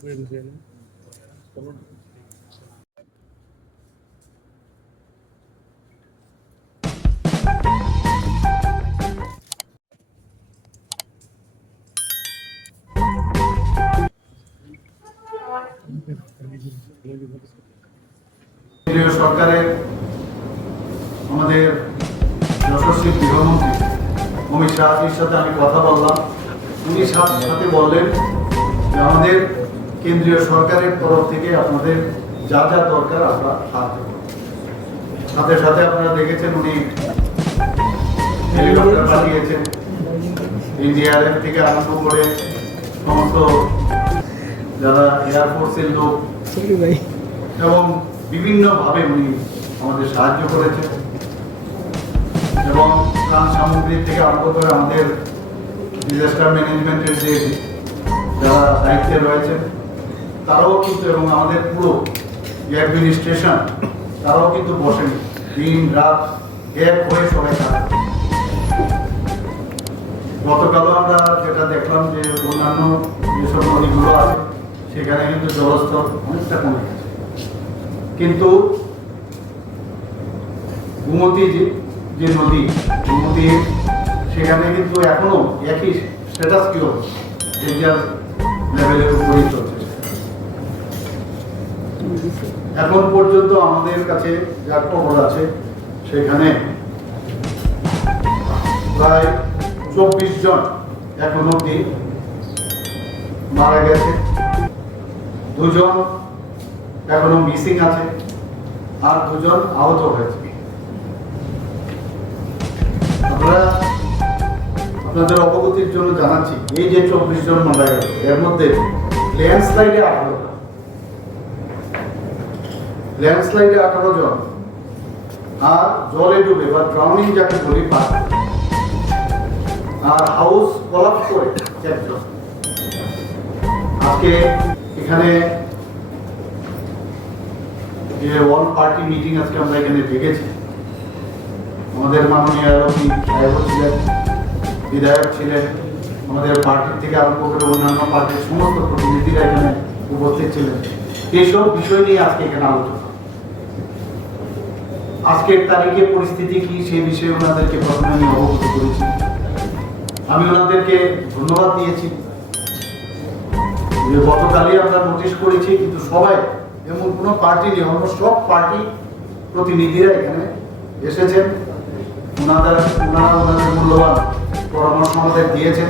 কেন্দ্রীয় সরকারের আমাদের যশস্বী গৃহমন্ত্রী অমিত শাহজির সাথে আমি কথা বললাম। উনি সাথে বললেন যে আমাদের কেন্দ্রীয় সরকারের তরফ থেকে আপনাদের যা যা দরকার আমরা সাহায্য করব। সাথে সাথে আপনারা দেখেছেন উনি হেলিকপ্টার পাঠিয়েছেন, এনডিআরএফ থেকে আরম্ভ করে সমস্ত যারা এয়ারফোর্সের লোক এবং বিভিন্নভাবে উনি আমাদের সাহায্য করেছেন এবং ত্রাণ সামগ্রী থেকে আরম্ভ করে আমাদের ডিজাস্টার ম্যানেজমেন্টের যে যারা দায়িত্বে রয়েছেন তারাও কিন্তু এবং আমাদের পুরো অ্যাডমিনিস্ট্রেশন তারাও কিন্তু বসেনি, দিন রাত এক হয়ে সবাই কাজ। গতকালও আমরা যেটা দেখলাম যে অন্যান্য যেসব নদীগুলো আছে সেখানে কিন্তু জলস্তর অনেকটা কমে গেছে, কিন্তু গোমতী যে নদী গোমতী সেখানে কিন্তু এখনো একই স্ট্যাটাস কি ডেঞ্জার লেভেলের উপরেই চলছে। এখন পর্যন্ত আমাদের কাছে যা খবর আছে সেখানে প্রায় 24 জন এখন অব্দি মারা গেছে, 2 জন এখনো মিসিং আছে আর 2 জন আহত হয়েছে। আপনাদের অবগতির জন্য জানাচ্ছি এই যে 24 জন মারা গেল এর মধ্যে ল্যান্ডস্লাইডে 18 জন আর জলে ডুবে বা ড্রাউনিং যাকে বলি আর হাউস কলাপস করে 4 জন। আজকে এখানে যে ওয়ান পার্টি মিটিং আজকে আমরা এখানে ডেকেছি, আমাদের মাননীয় আলোচী সাহেব ছিলেন, বিধায়ক ছিলেন, আমাদের পার্টির থেকে আরম্ভ করে অন্যান্য পার্টির সমস্ত প্রতিনিধিরা এখানে উপস্থিত ছিলেন। এইসব বিষয় নিয়ে আজকে এখানে আলোচনা। আজকের তারিখে পরিস্থিতি কি সেই বিষয়ে ওনাদেরকে প্রথমে আমি অবগত করেছি। আমি ওনাদেরকে ধন্যবাদ দিয়েছি যে গতকালই আমরা নোটিশ করেছি, কিন্তু সবাই এমন কোনো পার্টি নেই, অন্য সব পার্টি প্রতিনিধিরা এখানে এসেছেন, ওনারা ওনাদের মূল্যবান পরামর্শ আমাদের দিয়েছেন।